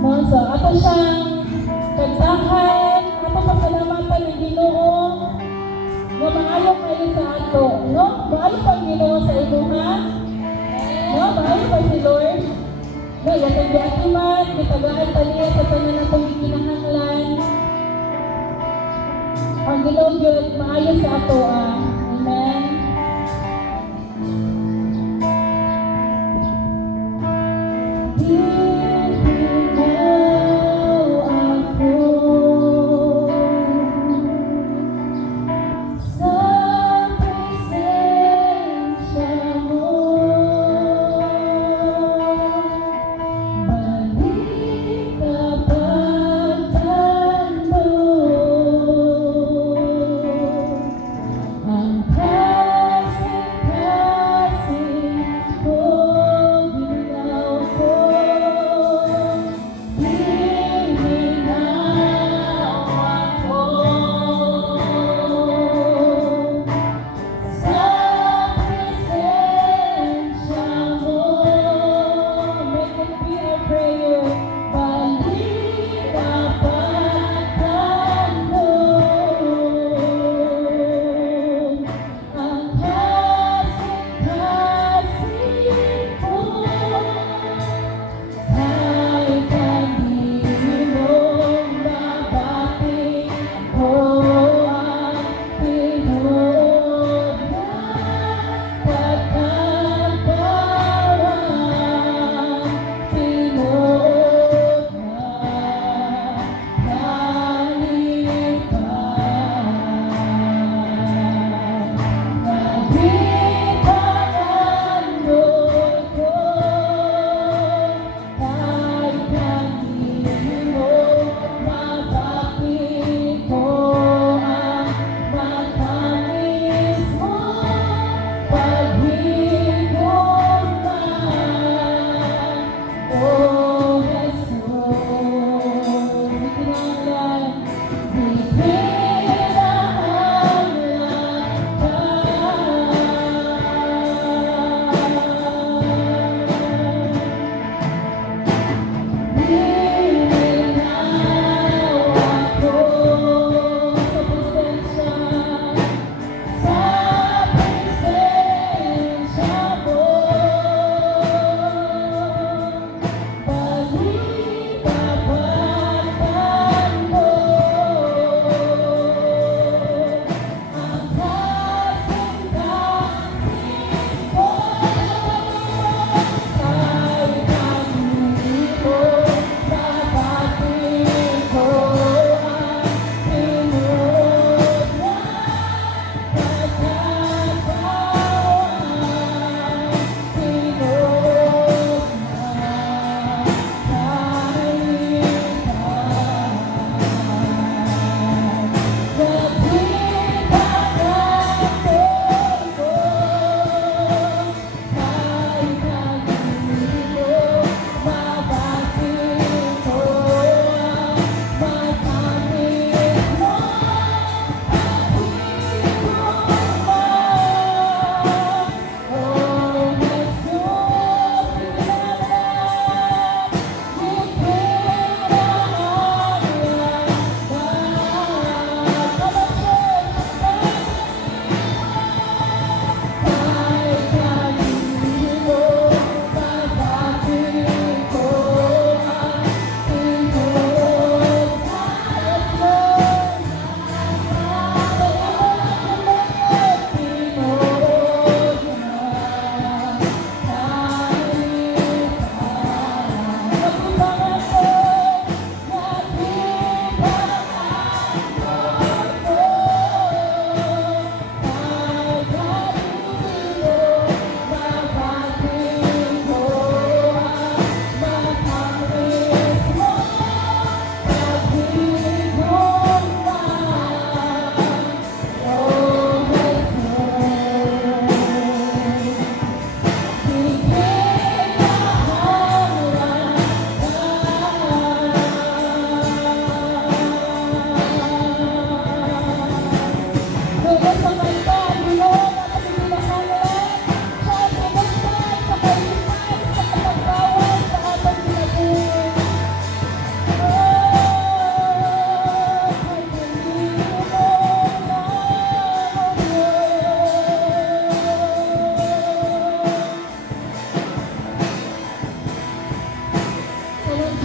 No, so ato siyang kantahan, ato pasalamatan ng Ginoo nga maayo kayo sa ato, no? Maayo pang Ginoo sa imuha, no? Maayo pa si Lord. No, yatang giatiman, gitagaan taliya sa tanan natong gikinahanglan. Ang Ginoo gyud maayo sa ato, Amen.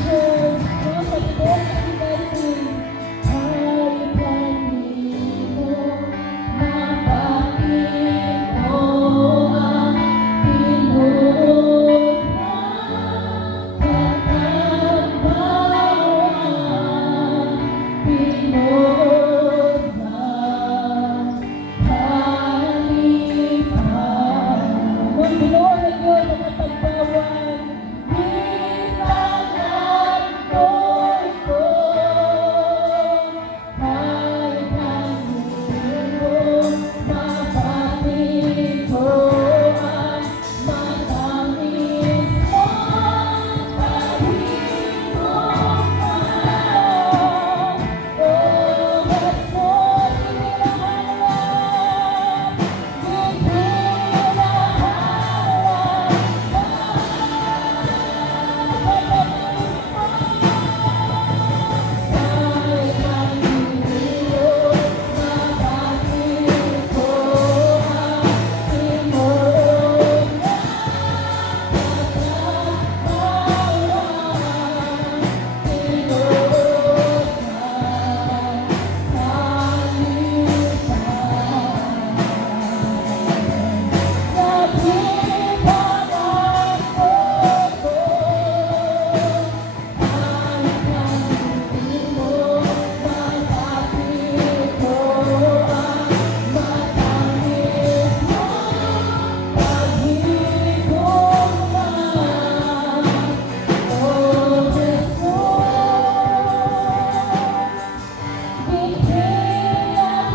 heard, no, sa tibuok kasi ay kanino mapakit ko ang tinuod na katagbawan, tinuod na halipan. Kung tinuod na yun ang katagbawan, ipagagdoy ko kay kanino mapakit ko ang matamis mong paghinuman. O Jesus, ipinahalan,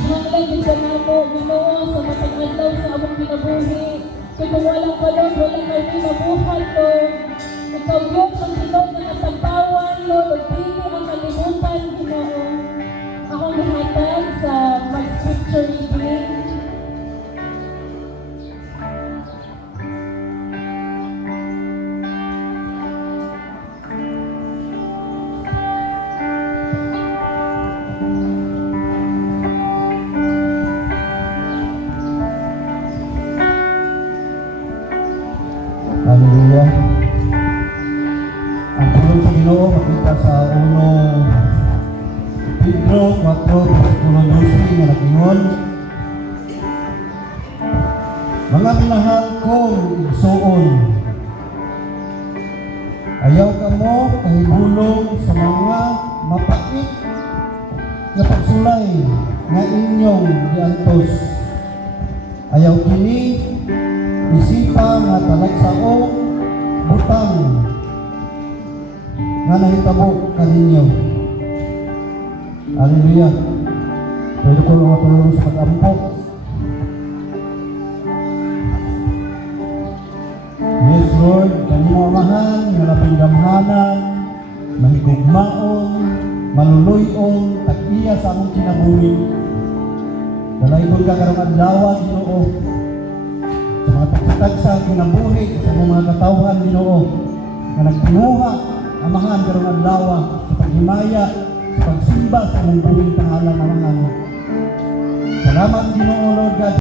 Hanglan din ka namo, Ginoo, sa matag adlaw sa among kinabuhi. Kay kung walang kalon, walang kami mabuhay, Lord. Ikaw yun ang Ginoo na natagbawan, Lord. Huwag dili ang kalimutan, Ginoo. Akong gihatag sa mag-scripture reading. Hallelujah. Ang tulong sa Ginoo makita sa 1 Pedro 4 versikulo 12 nga nagingon, mga minahal kong igsuon, ayaw kamo kahigulong sa mga mapait nga pagsulay nga inyong giantos. Ayaw kini isipa nga talagsaong butang nga nahitabo kaninyo. Hallelujah. Pwede ko lang matulong sa pag-ampok. Yes, Lord, kanimo amahan, nga napindamhanan, mahigugmaon, maluluyon, tag-iya sa among kinabuhi. Dalaybon ka karong adlaw, Ginoo. Sa mga tagsa kinabuhi, sa mga katawhan, Ginoo, na nagtinuha, amahan karong adlaw, sa paghimaya, sa pagsimba sa mong buhing pangalan, amahan. Salamat, Ginoo, Lord God.